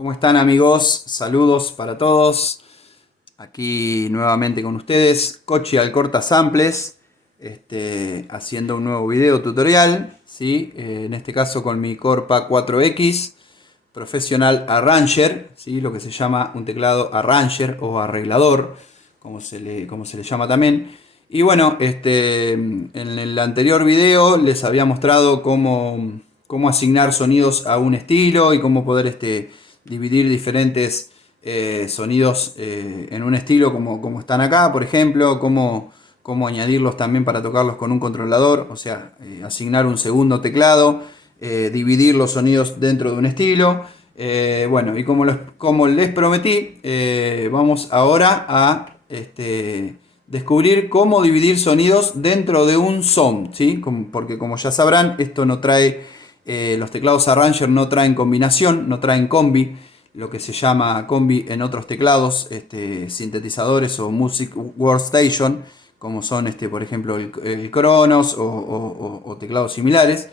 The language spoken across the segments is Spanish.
¿Cómo están, amigos? Saludos para todos. Aquí nuevamente con ustedes, Cochi Alcorta Samples, haciendo un nuevo video tutorial, ¿sí? En este caso con mi Corpa 4X Professional Arranger, ¿sí? Lo que se llama un teclado Arranger o arreglador, como se le llama también. Y bueno, en el anterior video les había mostrado cómo asignar sonidos a un estilo y cómo poder dividir diferentes sonidos en un estilo como están acá, por ejemplo, cómo añadirlos también para tocarlos con un controlador, o sea, asignar un segundo teclado, dividir los sonidos dentro de un estilo. Bueno, y como les prometí, vamos ahora a descubrir cómo dividir sonidos dentro de un sound, ¿sí? Porque como ya sabrán, esto no trae, los teclados Arranger no traen combinación, no traen combi, lo que se llama combi en otros teclados, sintetizadores o Music Workstation, como son, por ejemplo, el Kronos o teclados similares.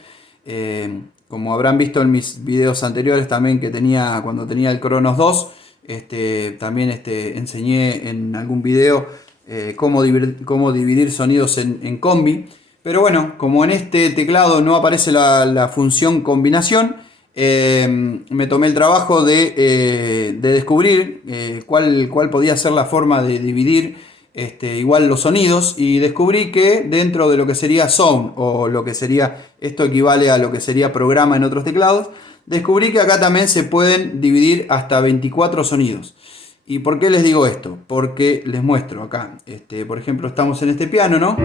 Como habrán visto en mis videos anteriores también que tenía, cuando tenía el Kronos 2, también enseñé en algún video cómo dividir sonidos en combi. Pero bueno, como en este teclado no aparece la función combinación, me tomé el trabajo de descubrir cuál podía ser la forma de dividir igual los sonidos, y descubrí que dentro de lo que sería sound, o lo que sería, esto equivale a lo que sería programa en otros teclados, descubrí que acá también se pueden dividir hasta 24 sonidos. ¿Y por qué les digo esto? Porque les muestro acá, por ejemplo, estamos en este piano, ¿no?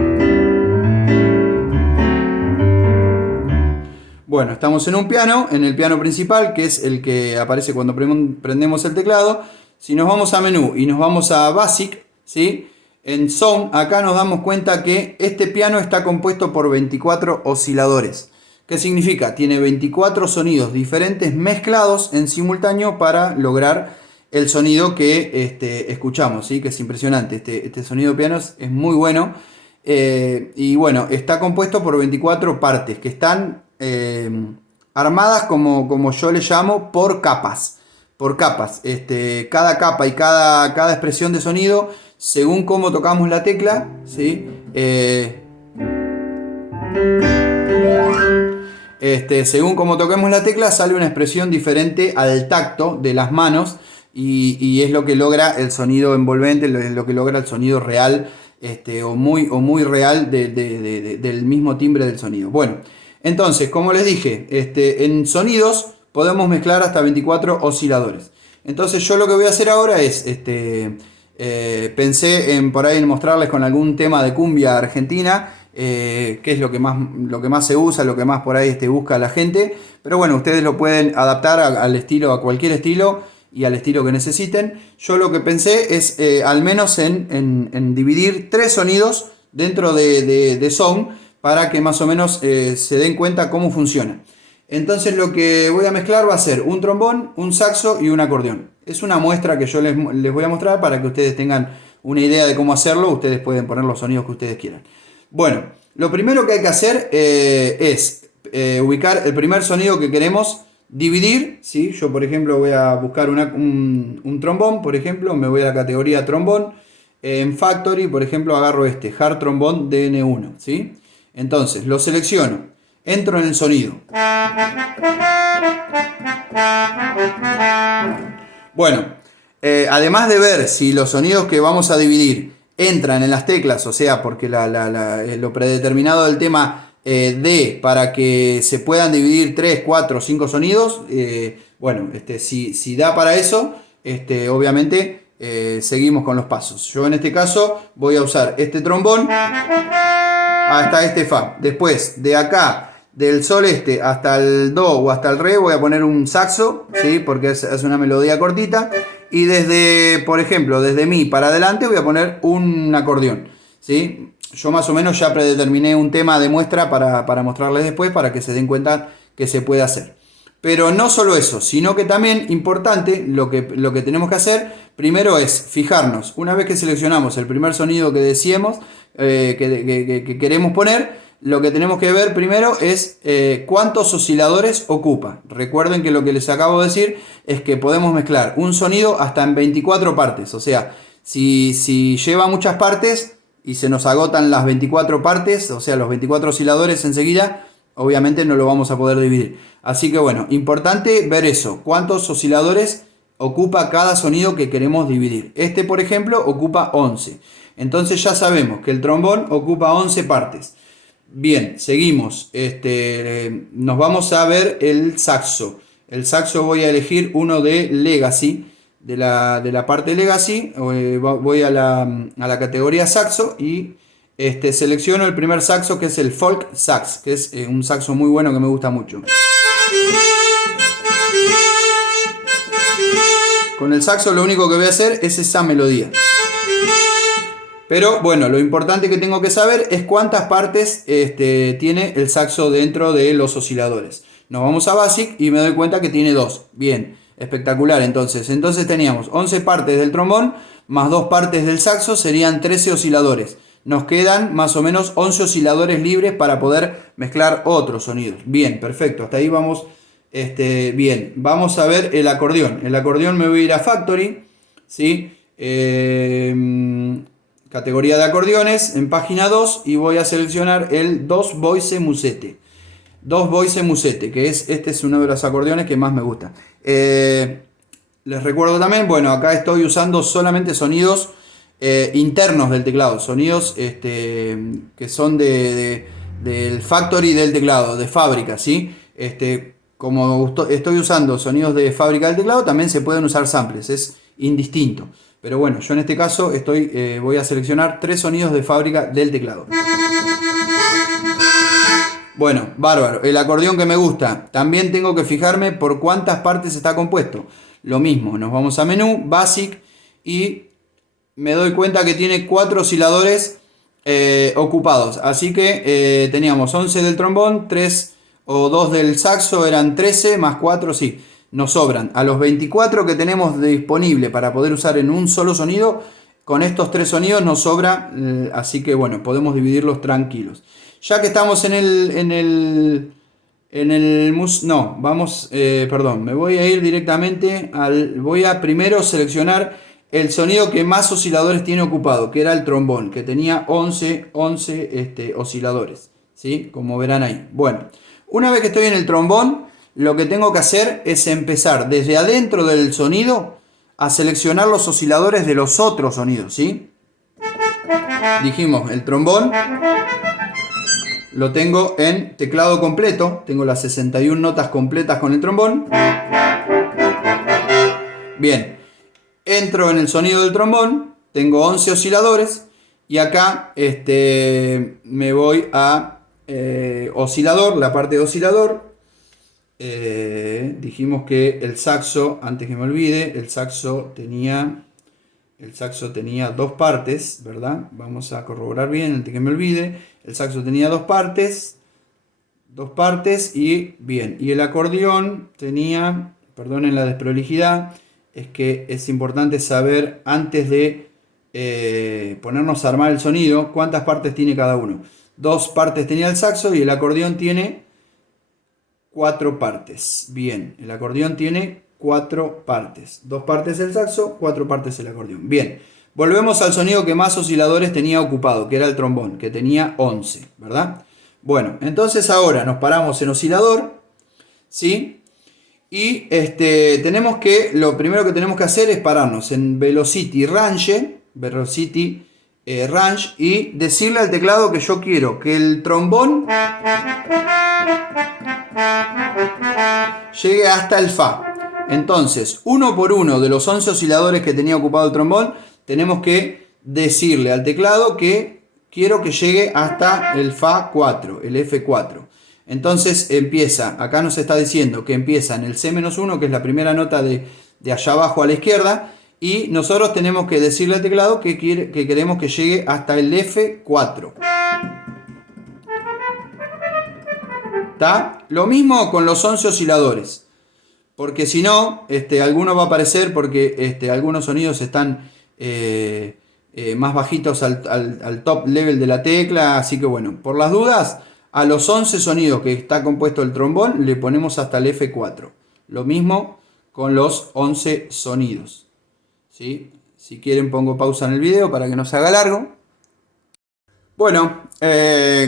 Bueno, estamos en un piano, en el piano principal, que es el que aparece cuando prendemos el teclado. Si nos vamos a menú y nos vamos a Basic, ¿sí? En Sound, acá nos damos cuenta que este piano está compuesto por 24 osciladores. ¿Qué significa? Tiene 24 sonidos diferentes mezclados en simultáneo para lograr el sonido que escuchamos, ¿sí? Que es impresionante. Este sonido de piano es muy bueno. Y bueno, está compuesto por 24 partes que están armadas, como yo le llamo, por capas. Por capas. Cada capa y cada expresión de sonido, según cómo tocamos la tecla, ¿sí? Según cómo toquemos la tecla, sale una expresión diferente al tacto de las manos, y es lo que logra el sonido envolvente, lo que logra el sonido real, o muy real del mismo timbre del sonido. Bueno, entonces, como les dije, en sonidos podemos mezclar hasta 24 osciladores. Entonces yo lo que voy a hacer ahora es, pensé en por ahí en mostrarles con algún tema de cumbia argentina, que es lo que más se usa, lo que más por ahí busca la gente. Pero bueno, ustedes lo pueden adaptar al estilo, a cualquier estilo y al estilo que necesiten. Yo lo que pensé es al menos en dividir 3 sonidos dentro de Sound, para que más o menos se den cuenta cómo funciona. Entonces lo que voy a mezclar va a ser un trombón, un saxo y un acordeón. Es una muestra que yo les voy a mostrar para que ustedes tengan una idea de cómo hacerlo. Ustedes pueden poner los sonidos que ustedes quieran. Bueno, lo primero que hay que hacer es ubicar el primer sonido que queremos dividir, ¿sí? Yo, por ejemplo, voy a buscar un trombón, por ejemplo, me voy a la categoría trombón. En Factory, por ejemplo, agarro Hard Trombone DN1, ¿sí? Entonces lo selecciono, entro en el sonido. Bueno, además de ver si los sonidos que vamos a dividir entran en las teclas, o sea, porque lo predeterminado del tema para que se puedan dividir 3, 4, 5 sonidos, bueno, si da para eso, obviamente seguimos con los pasos. Yo en este caso voy a usar este trombón hasta este fa. Después, de acá, del sol hasta el do o hasta el re, voy a poner un saxo, ¿sí? Porque es una melodía cortita. Y por ejemplo, desde mi para adelante voy a poner un acordeón, ¿sí? Yo más o menos ya predeterminé un tema de muestra para mostrarles después, para que se den cuenta que se puede hacer. Pero no solo eso, sino que también importante, lo que tenemos que hacer primero es fijarnos, una vez que seleccionamos el primer sonido que decíamos, que queremos poner, lo que tenemos que ver primero es cuántos osciladores ocupa. Recuerden que lo que les acabo de decir es que podemos mezclar un sonido hasta en 24 partes. O sea, si lleva muchas partes y se nos agotan las 24 partes, o sea, los 24 osciladores enseguida, obviamente no lo vamos a poder dividir. Así que bueno, importante ver eso. ¿Cuántos osciladores ocupa cada sonido que queremos dividir? Este, por ejemplo, ocupa 11. Entonces ya sabemos que el trombón ocupa 11 partes. Bien, seguimos. Nos vamos a ver el saxo. El saxo voy a elegir uno de Legacy. De la parte Legacy, voy a la categoría saxo y selecciono el primer saxo, que es el folk sax, que es un saxo muy bueno que me gusta mucho. Con el saxo lo único que voy a hacer es esa melodía. Pero bueno, lo importante que tengo que saber es cuántas partes tiene el saxo dentro de los osciladores. Nos vamos a Basic y me doy cuenta que tiene 2. Bien, espectacular. Entonces teníamos 11 partes del trombón más 2 partes del saxo, serían 13 osciladores. Nos quedan más o menos 11 osciladores libres para poder mezclar otros sonidos. Bien, perfecto. Hasta ahí vamos. Bien, vamos a ver el acordeón. El acordeón me voy a ir a Factory, ¿sí? Categoría de acordeones, en página 2, y voy a seleccionar el Dos Voice Musette. Dos Voice Musette, que este es uno de los acordeones que más me gusta. Les recuerdo también, bueno, acá estoy usando solamente sonidos internos del teclado, sonidos que son del factory del teclado, de fábrica, ¿sí? Como estoy usando sonidos de fábrica del teclado, también se pueden usar samples, es indistinto. Pero bueno, yo en este caso voy a seleccionar 3 sonidos de fábrica del teclado. Bueno, bárbaro. El acordeón que me gusta. También tengo que fijarme por cuántas partes está compuesto. Lo mismo, nos vamos a menú, Basic, y me doy cuenta que tiene 4 osciladores ocupados. Así que teníamos 11 del trombón, 3 o 2 del saxo, eran 13 más 4, sí. Nos sobran. A los 24 que tenemos disponible para poder usar en un solo sonido, con estos 3 sonidos nos sobra, así que bueno, podemos dividirlos tranquilos. Ya que estamos me voy a ir directamente voy a primero seleccionar el sonido que más osciladores tiene ocupado, que era el trombón, que tenía 11 osciladores, ¿sí? Como verán ahí. Bueno, una vez que estoy en el trombón, lo que tengo que hacer es empezar desde adentro del sonido a seleccionar los osciladores de los otros sonidos, ¿sí? Dijimos, el trombón lo tengo en teclado completo, tengo las 61 notas completas con el trombón. Bien, entro en el sonido del trombón, tengo 11 osciladores y acá me voy a oscilador, la parte de oscilador. Dijimos que el saxo, antes que me olvide, el saxo tenía 2 partes, ¿verdad? Vamos a corroborar bien antes que me olvide. El saxo tenía 2 partes y bien. Y el acordeón tenía, perdonen la desprolijidad, es que es importante saber antes de ponernos a armar el sonido cuántas partes tiene cada uno. 2 partes tenía el saxo y el acordeón tiene 4 partes. Bien, el acordeón tiene 4 partes. 2 partes el saxo, 4 partes el acordeón. Bien, volvemos al sonido que más osciladores tenía ocupado, que era el trombón, que tenía 11, ¿verdad? Bueno, entonces ahora nos paramos en oscilador, ¿sí? Y lo primero que tenemos que hacer es pararnos en Velocity Range, y decirle al teclado que yo quiero que el trombón llegue hasta el Fa. Entonces, uno por uno de los 11 osciladores que tenía ocupado el trombón, tenemos que decirle al teclado que quiero que llegue hasta el Fa 4, el F4. Entonces empieza, acá nos está diciendo que empieza en el C-1, que es la primera nota de allá abajo a la izquierda, y nosotros tenemos que decirle al teclado que queremos que llegue hasta el F4. ¿Está? Lo mismo con los 11 osciladores, porque si no, alguno va a aparecer porque algunos sonidos están más bajitos al top level de la tecla, así que bueno, por las dudas, A los 11 sonidos que está compuesto el trombón le ponemos hasta el F4. Lo mismo con los 11 sonidos. ¿Sí? Si quieren pongo pausa en el video para que no se haga largo. Bueno,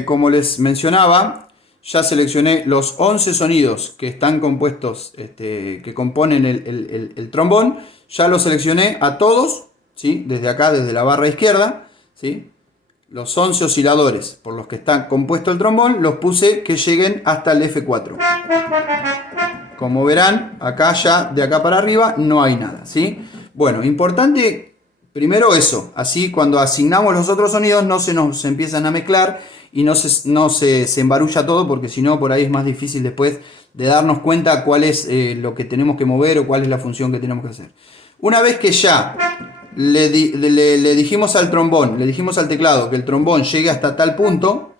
como les mencionaba, ya seleccioné los 11 sonidos que están compuestos, que componen el trombón. Ya los seleccioné a todos, ¿sí? Desde acá, desde la barra izquierda, ¿sí? Los 11 osciladores por los que está compuesto el trombón, los puse que lleguen hasta el F4. Como verán, acá ya de acá para arriba no hay nada, ¿sí? Bueno, importante primero eso, así cuando asignamos los otros sonidos no se nos empiezan a mezclar y no se embarulla todo, porque si no por ahí es más difícil después de darnos cuenta cuál es lo que tenemos que mover o cuál es la función que tenemos que hacer. Una vez que ya le dijimos al trombón, le dijimos al teclado que el trombón llegue hasta tal punto,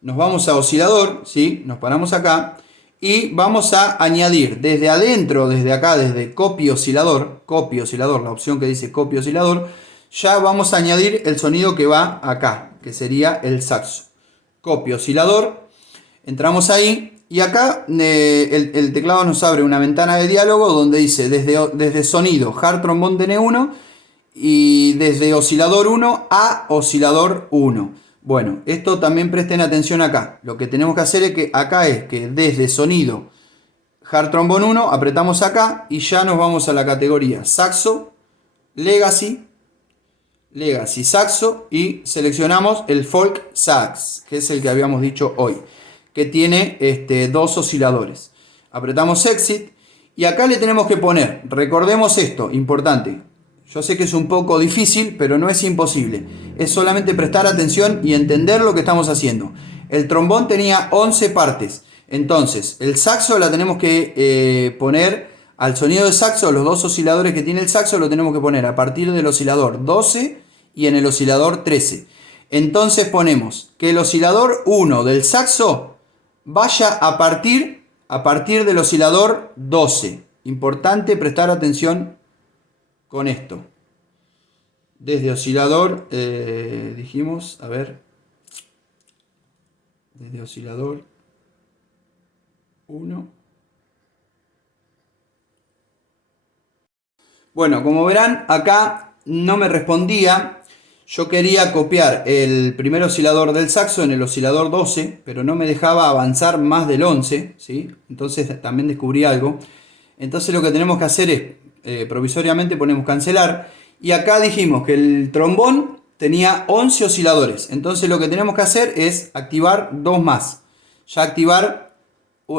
nos vamos a oscilador, ¿sí? Nos paramos acá y vamos a añadir desde adentro, desde acá, desde copy oscilador, la opción que dice copy oscilador, ya vamos a añadir el sonido que va acá, que sería el saxo. Copy oscilador, entramos ahí y acá el teclado nos abre una ventana de diálogo donde dice desde sonido hard trombón DN1 y desde oscilador 1 a oscilador 1. Bueno, esto también presten atención acá. Lo que tenemos que hacer es que acá es que desde sonido hard trombone 1 apretamos acá y ya nos vamos a la categoría saxo, legacy saxo y seleccionamos el folk sax, que es el que habíamos dicho hoy, que tiene dos osciladores. Apretamos exit y acá le tenemos que poner, recordemos esto, importante. Yo sé que es un poco difícil, pero no es imposible. Es solamente prestar atención y entender lo que estamos haciendo. El trombón tenía 11 partes. Entonces, el saxo la tenemos que poner al sonido de saxo. Los dos osciladores que tiene el saxo lo tenemos que poner a partir del oscilador 12 y en el oscilador 13. Entonces ponemos que el oscilador 1 del saxo vaya a partir del oscilador 12. Importante prestar atención con esto. Desde oscilador, dijimos, a ver, desde oscilador 1. Bueno, como verán, acá no me respondía. Yo quería copiar el primer oscilador del saxo en el oscilador 12, pero no me dejaba avanzar más del 11, ¿sí? Entonces también descubrí algo. Entonces lo que tenemos que hacer es provisoriamente ponemos cancelar y acá dijimos que el trombón tenía 11 osciladores, entonces lo que tenemos que hacer es activar dos más, ya activar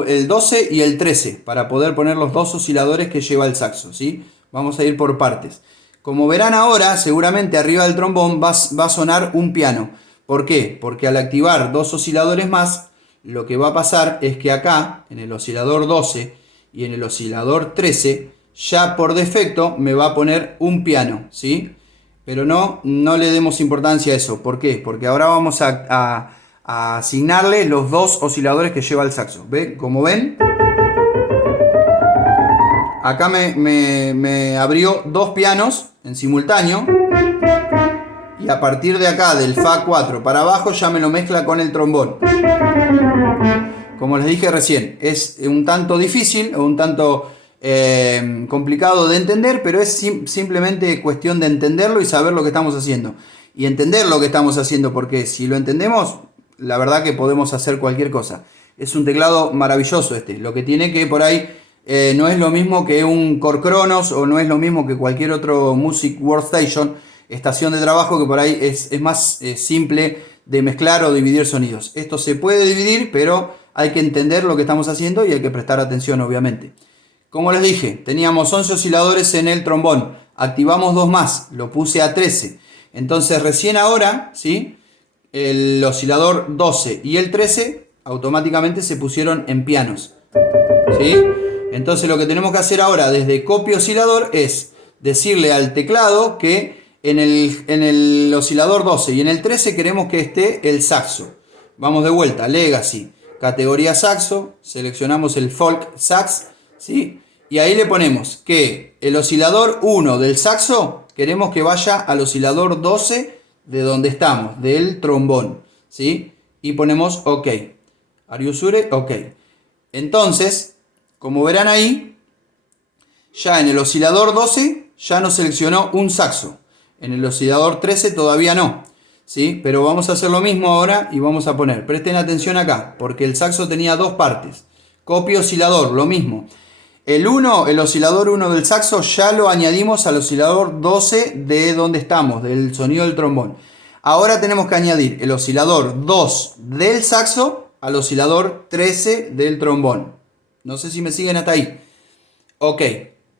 el 12 y el 13 para poder poner los dos osciladores que lleva el saxo, ¿sí? Vamos a ir por partes. Como verán ahora, seguramente arriba del trombón va a sonar un piano. ¿Por qué? Porque al activar dos osciladores más, lo que va a pasar es que acá, en el oscilador 12 y en el oscilador 13, ya por defecto me va a poner un piano, ¿sí? Pero no le demos importancia a eso. ¿Por qué? Porque ahora vamos a asignarle los dos osciladores que lleva el saxo. ¿Ve? Como ven, acá me abrió dos pianos en simultáneo. Y a partir de acá, del Fa 4 para abajo, ya me lo mezcla con el trombón. Como les dije recién, es un tanto difícil o un tanto complicado de entender, pero es simplemente cuestión de entenderlo y saber lo que estamos haciendo. Y entender lo que estamos haciendo, porque si lo entendemos, la verdad que podemos hacer cualquier cosa. Es un teclado maravilloso este. Lo que tiene que por ahí no es lo mismo que un Core Kronos o no es lo mismo que cualquier otro Music Workstation, estación de trabajo, que por ahí es más simple de mezclar o dividir sonidos. Esto se puede dividir, pero hay que entender lo que estamos haciendo y hay que prestar atención, obviamente. Como les dije, teníamos 11 osciladores en el trombón. Activamos dos más, lo puse a 13. Entonces recién ahora, ¿sí?, el oscilador 12 y el 13 automáticamente se pusieron en pianos, ¿sí? Entonces lo que tenemos que hacer ahora desde copy oscilador es decirle al teclado que en el oscilador 12 y en el 13 queremos que esté el saxo. Vamos de vuelta, Legacy, categoría saxo, seleccionamos el folk sax, ¿sí? Y ahí le ponemos que el oscilador 1 del saxo queremos que vaya al oscilador 12 de donde estamos, del trombón, ¿sí? Y ponemos OK. Are you sure? Ok. Entonces, como verán ahí, ya en el oscilador 12 ya nos seleccionó un saxo. En el oscilador 13 todavía no. ¿Sí? Pero vamos a hacer lo mismo ahora y vamos a poner, presten atención acá, porque el saxo tenía dos partes. Copia oscilador, lo mismo. El oscilador 1 del saxo ya lo añadimos al oscilador 12 de donde estamos, del sonido del trombón. Ahora tenemos que añadir el oscilador 2 del saxo al oscilador 13 del trombón. No sé si me siguen hasta ahí. Ok,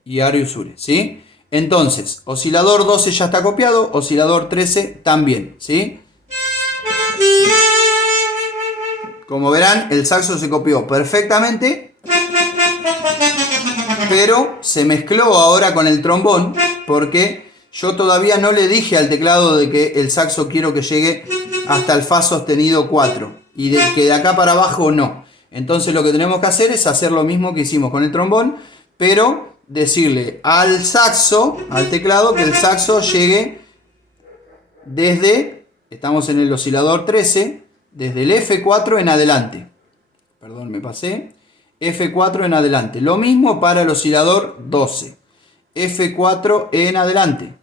y Are you sure? ¿Sí? Entonces, oscilador 12 ya está copiado, oscilador 13 también, ¿sí? Como verán, el saxo se copió perfectamente, pero se mezcló ahora con el trombón, porque yo todavía no le dije al teclado de que el saxo quiero que llegue hasta el fa sostenido 4, y que de acá para abajo no. Entonces lo que tenemos que hacer es hacer lo mismo que hicimos con el trombón, pero decirle al saxo, al teclado, que el saxo llegue desde, estamos en el oscilador 13, desde el F4 en adelante. Perdón, me pasé. F4 en adelante. Lo mismo para el oscilador 12. F4 en adelante.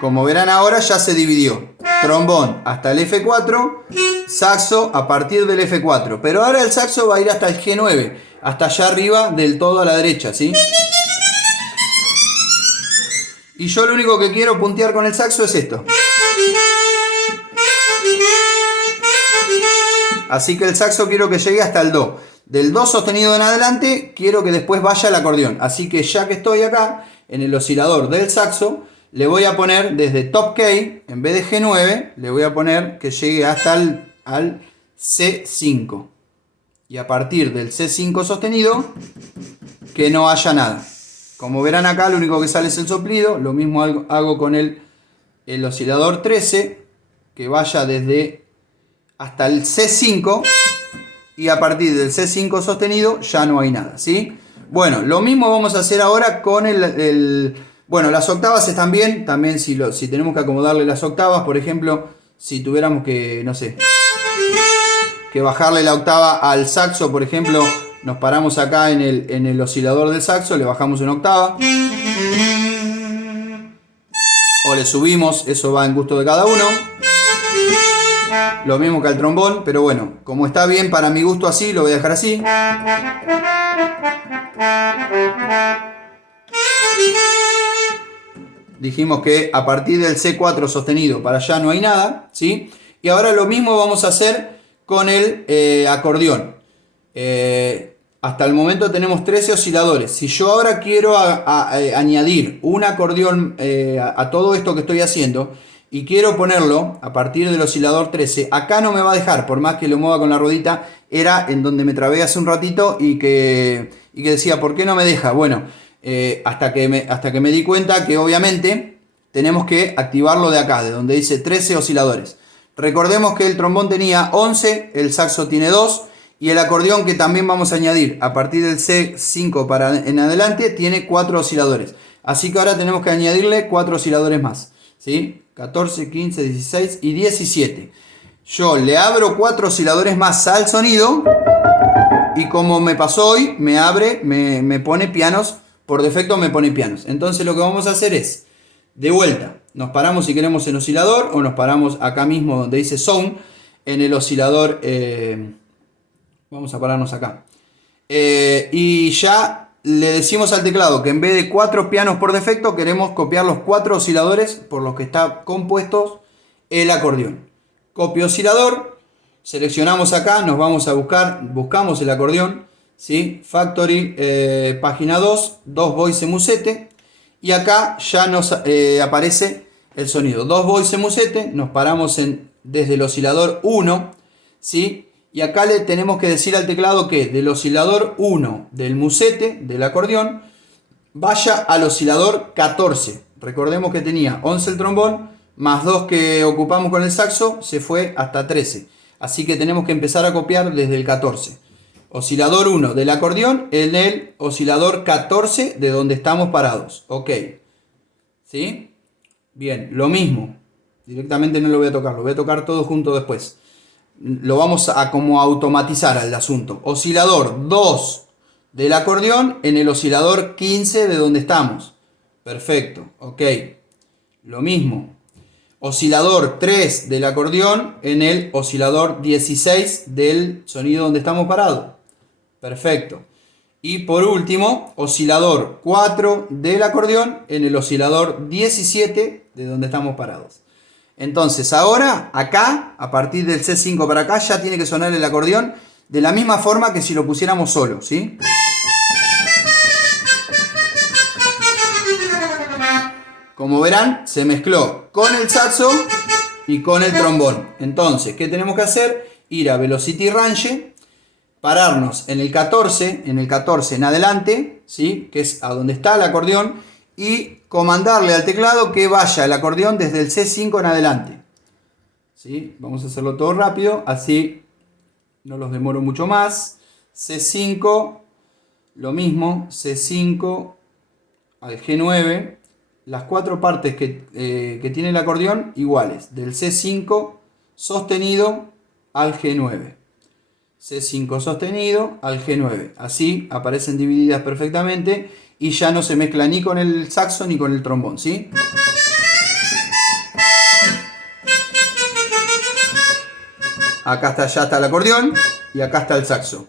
Como verán ahora ya se dividió. Trombón hasta el F4, saxo a partir del F4. Pero ahora el saxo va a ir hasta el G9, hasta allá arriba del todo a la derecha, ¿sí? Y yo lo único que quiero puntear con el saxo es esto. Así que el saxo quiero que llegue hasta el Do. Del Do sostenido en adelante, quiero que después vaya el acordeón. Así que ya que estoy acá, en el oscilador del saxo, le voy a poner desde top K, en vez de G9, le voy a poner que llegue hasta al C5. Y a partir del C5 sostenido, que no haya nada. Como verán acá, lo único que sale es el soplido. Lo mismo hago con el oscilador 13, que vaya desde hasta el C5, y a partir del C5 sostenido ya no hay nada, ¿sí? Bueno, lo mismo vamos a hacer ahora con bueno, las octavas están bien, también si tenemos que acomodarle las octavas, por ejemplo, si tuviéramos que, no sé, que bajarle la octava al saxo, por ejemplo, nos paramos acá en el oscilador del saxo, le bajamos una octava, o le subimos, eso va en gusto de cada uno. Lo mismo que al trombón, pero bueno, como está bien para mi gusto así, lo voy a dejar así. Dijimos que a partir del C4 sostenido para allá no hay nada, ¿sí? Y ahora lo mismo vamos a hacer con el acordeón. Hasta el momento tenemos 13 osciladores. Si yo ahora quiero añadir un acordeón a todo esto que estoy haciendo y quiero ponerlo a partir del oscilador 13, acá no me va a dejar, por más que lo mueva con la ruedita. Era en donde me trabé hace un ratito y que decía, ¿por qué no me deja? Bueno, hasta que me di cuenta que obviamente tenemos que activarlo de acá, de donde dice 13 osciladores. Recordemos que el trombón tenía 11, el saxo tiene 2, y el acordeón, que también vamos a añadir a partir del C5 para en adelante, tiene 4 osciladores. Así que ahora tenemos que añadirle 4 osciladores más, ¿sí? 14, 15, 16 y 17. Yo le abro 4 osciladores más al sonido, y como me pasó hoy, me pone pianos, por defecto me pone pianos. Entonces lo que vamos a hacer es, de vuelta, nos paramos si queremos en oscilador, o nos paramos acá mismo donde dice sound, en el oscilador, vamos a pararnos acá. Y ya le decimos al teclado que en vez de 4 pianos por defecto, queremos copiar los 4 osciladores por los que está compuestos el acordeón. Copio oscilador, seleccionamos acá, nos vamos a buscamos el acordeón, ¿sí? Factory, página 2 voice musette, y acá ya nos aparece el sonido 2 voice musette. Nos paramos desde el oscilador 1, ¿sí? Y acá le tenemos que decir al teclado que del oscilador 1 del musette, del acordeón, vaya al oscilador 14. Recordemos que tenía 11 el trombón, más 2 que ocupamos con el saxo, se fue hasta 13. Así que tenemos que empezar a copiar desde el 14. Oscilador 1 del acordeón en el oscilador 14 de donde estamos parados. Ok. ¿Sí? Bien, lo mismo. Directamente no lo voy a tocar, lo voy a tocar todo junto después. Lo vamos a como automatizar al asunto. Oscilador 2 del acordeón en el oscilador 15 de donde estamos. Perfecto, ok. Lo mismo. Oscilador 3 del acordeón en el oscilador 16 del sonido donde estamos parados. Perfecto. Y por último, oscilador 4 del acordeón en el oscilador 17 de donde estamos parados. Entonces ahora, acá, a partir del C5 para acá, ya tiene que sonar el acordeón de la misma forma que si lo pusiéramos solo, ¿sí? Como verán, se mezcló con el saxo y con el trombón. Entonces, ¿qué tenemos que hacer? Ir a Velocity Range, pararnos en el 14 en adelante, ¿sí? Que es a donde está el acordeón, y comandarle al teclado que vaya el acordeón desde el C5 en adelante. ¿Sí? Vamos a hacerlo todo rápido, así no los demoro mucho más. C5, lo mismo, C5 al G9. Las cuatro partes que tiene el acordeón iguales, del C5 sostenido al G9. C5 sostenido al G9. Así aparecen divididas perfectamente y ya no se mezcla ni con el saxo ni con el trombón, ¿sí? Acá está, ya está el acordeón y acá está el saxo.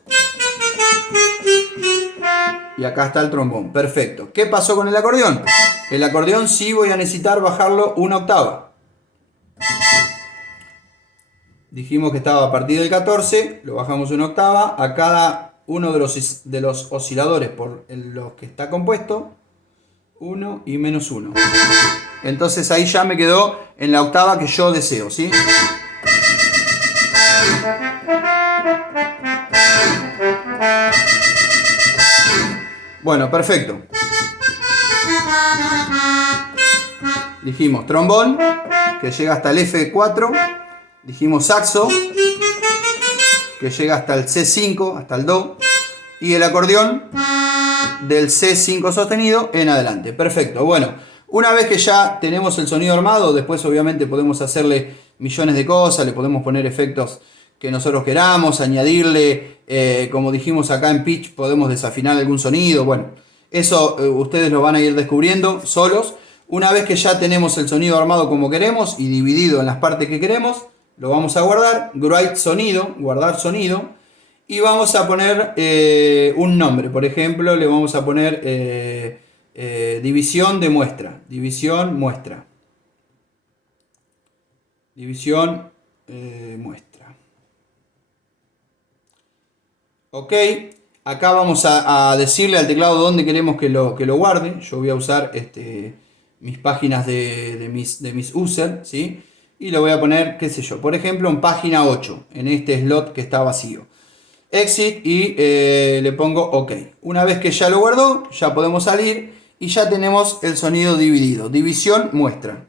Y acá está el trombón. Perfecto. ¿Qué pasó con el acordeón? El acordeón sí voy a necesitar bajarlo una octava. Dijimos que estaba a partir del 14, lo bajamos una octava. A cada uno de los osciladores por los que está compuesto, 1 y menos 1. Entonces ahí ya me quedó en la octava que yo deseo, ¿sí? Bueno, perfecto. Dijimos trombón, que llega hasta el F4. Dijimos saxo, que llega hasta el C5, hasta el Do. Y el acordeón del C5 sostenido en adelante. Perfecto. Bueno, una vez que ya tenemos el sonido armado, después obviamente podemos hacerle millones de cosas. Le podemos poner efectos que nosotros queramos, añadirle, como dijimos acá en pitch, podemos desafinar algún sonido. Bueno, eso ustedes lo van a ir descubriendo solos. Una vez que ya tenemos el sonido armado como queremos y dividido en las partes que queremos, lo vamos a guardar, write sonido, guardar sonido, y vamos a poner un nombre. Por ejemplo, le vamos a poner división de muestra, división muestra, división muestra. Ok, acá vamos a decirle al teclado dónde queremos que lo guarde. Yo voy a usar mis páginas de mis users, ¿sí? Y lo voy a poner, qué sé yo, por ejemplo, en página 8, en este slot que está vacío. Exit y le pongo OK. Una vez que ya lo guardó, ya podemos salir y ya tenemos el sonido dividido. División muestra.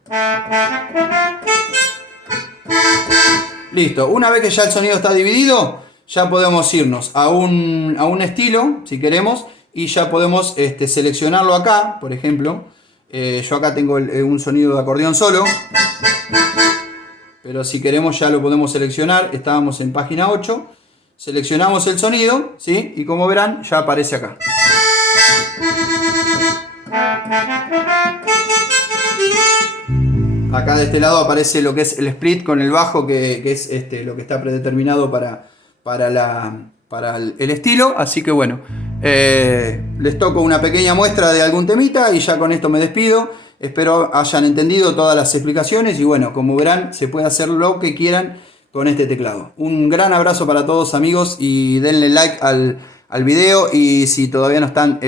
Listo. Una vez que ya el sonido está dividido, ya podemos irnos a un estilo, si queremos, y ya podemos seleccionarlo acá, por ejemplo. Yo acá tengo un sonido de acordeón solo, pero si queremos ya lo podemos seleccionar. Estábamos en página 8, seleccionamos el sonido, ¿sí? Y como verán ya aparece acá. Acá de este lado aparece lo que es el split con el bajo, que es lo que está predeterminado para el estilo. Así que bueno, les toco una pequeña muestra de algún temita y ya con esto me despido. Espero hayan entendido todas las explicaciones y bueno, como verán, se puede hacer lo que quieran con este teclado. Un gran abrazo para todos, amigos, y denle like al video, y si todavía no están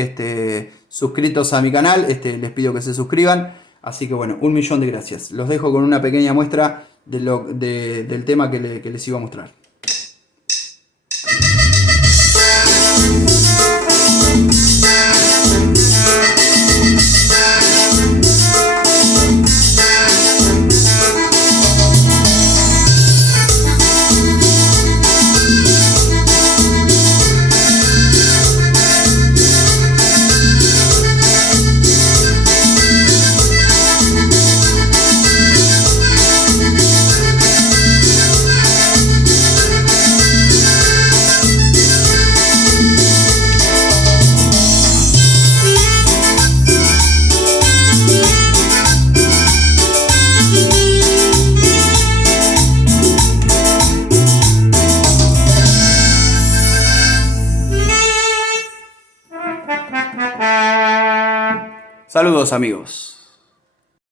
suscritos a mi canal, les pido que se suscriban. Así que bueno, 1.000.000 de gracias. Los dejo con una pequeña muestra del tema que les iba a mostrar. Saludos amigos.